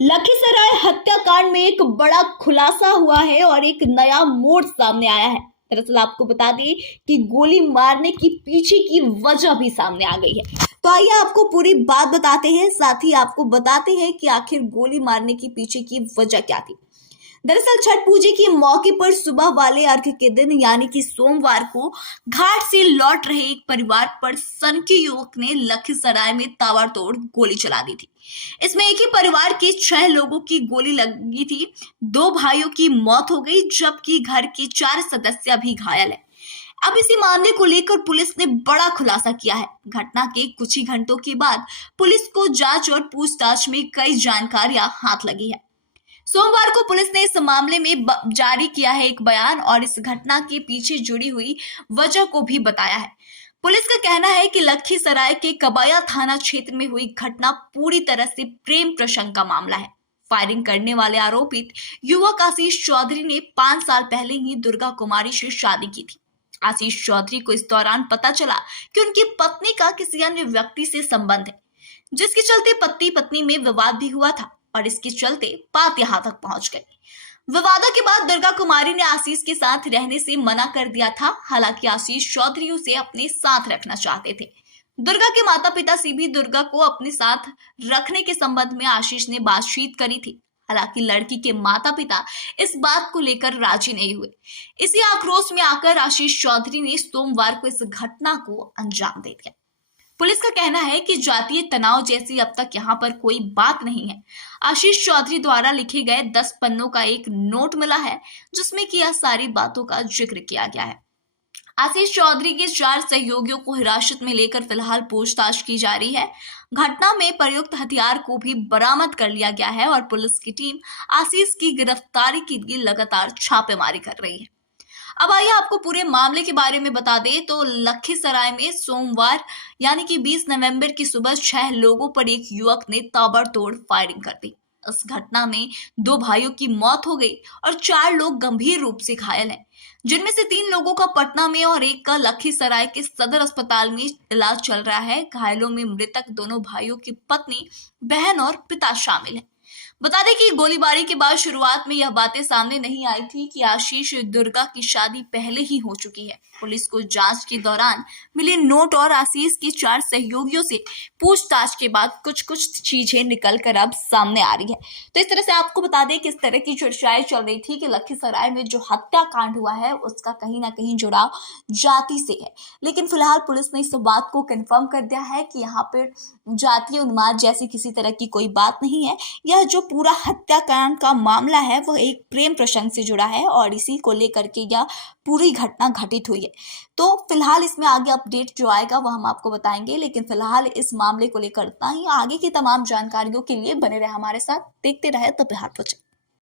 लखीसराय हत्याकांड में एक बड़ा खुलासा हुआ है और एक नया मोड़ सामने आया है। दरअसल आपको बता दें कि गोली मारने की पीछे की वजह भी सामने आ गई है। तो आइए आपको पूरी बात बताते हैं, साथ ही आपको बताते हैं कि आखिर गोली मारने की पीछे की वजह क्या थी। दरअसल छठ पूजा के मौके पर सुबह वाले अर्घ के दिन यानी कि सोमवार को घाट से लौट रहे एक परिवार पर सनकी युवक ने लखीसराय में ताबड़तोड़ गोली चला दी थी। इसमें एक ही परिवार के 6 लोगों की गोली लगी थी। 2 भाइयों की मौत हो गई जबकि घर के 4 सदस्य भी घायल है। अब इसी मामले को लेकर पुलिस ने बड़ा खुलासा किया है। घटना के कुछ ही घंटों के बाद पुलिस को जांच और पूछताछ में कई जानकारियां हाथ लगी है। सोमवार को पुलिस ने इस मामले में जारी किया है एक बयान और इस घटना के पीछे जुड़ी हुई वजह को भी बताया है। पुलिस का कहना है कि लखीसराय के कबाया थाना क्षेत्र में हुई घटना पूरी तरह से प्रेम प्रसंग का मामला है। फायरिंग करने वाले आरोपित युवक आशीष चौधरी ने 5 साल पहले ही दुर्गा कुमारी से शादी की थी। आशीष चौधरी को इस दौरान पता चला कि उनकी पत्नी का किसी अन्य व्यक्ति से संबंध है, जिसके चलते पति पत्नी में विवाद भी हुआ था और इसके चलते बात यहां तक पहुंच गई। विवादों के बाद दुर्गा कुमारी ने आशीष के साथ रहने से मना कर दिया था। हालांकि आशीष चौधरी उसे अपने साथ रखना चाहते थे। दुर्गा के माता पिता से भी दुर्गा को अपने साथ रखने के संबंध में आशीष ने बातचीत करी थी। हालांकि लड़की के माता पिता इस बात को लेकर राजी नहीं हुए। इसी आक्रोश में आकर आशीष चौधरी ने सोमवार को इस घटना को अंजाम दे दिया। पुलिस का कहना है कि जातीय तनाव जैसी अब तक यहां पर कोई बात नहीं है। आशीष चौधरी द्वारा लिखे गए 10 पन्नों का एक नोट मिला है जिसमें कि यह सारी बातों का जिक्र किया गया है। आशीष चौधरी के 4 सहयोगियों को हिरासत में लेकर फिलहाल पूछताछ की जा रही है। घटना में प्रयुक्त हथियार को भी बरामद कर लिया गया है और पुलिस की टीम आशीष की गिरफ्तारी के लिए लगातार छापेमारी कर रही है। अब आइए आपको पूरे मामले के बारे में बता दें तो लखीसराय में सोमवार यानी कि 20 नवंबर की सुबह 6 लोगों पर एक युवक ने ताबड़तोड़ फायरिंग कर दी। इस घटना में 2 भाइयों की मौत हो गई और 4 लोग गंभीर रूप से घायल हैं, जिनमें से 3 लोगों का पटना में और एक का लखीसराय के सदर अस्पताल में इलाज चल रहा है। घायलों में मृतक दोनों भाइयों की पत्नी, बहन और पिता शामिल हैं। बता दें कि गोलीबारी के बाद शुरुआत में यह बातें सामने नहीं आई थी कि आशीष दुर्गा की शादी पहले ही हो चुकी है। पुलिस को जांच के दौरान मिले नोट और आशीष के 4 सहयोगियों से पूछताछ के बाद कुछ चीजें निकलकर अब सामने आ रही है। तो इस तरह से आपको बता दें कि इस तरह की चर्चाएं चल रही थी कि लखीसराय में जो हत्याकांड हुआ है उसका कहीं ना कहीं जुड़ाव जाति से है, लेकिन फिलहाल पुलिस ने इस बात को कंफर्म कर दिया है कि यहाँ पर जातीय उन्माद जैसी किसी तरह की कोई बात नहीं है। यह जो पूरा हत्याकांड का मामला है वह एक प्रेम प्रसंग से जुड़ा है और इसी को लेकर के यह पूरी घटना घटित हुई है। तो फिलहाल इसमें आगे अपडेट जो आएगा वह हम आपको बताएंगे, लेकिन फिलहाल इस मामले को लेकर इतना ही। आगे की तमाम जानकारियों के लिए बने रहे हमारे साथ, देखते रहे द बिहार पोस्ट।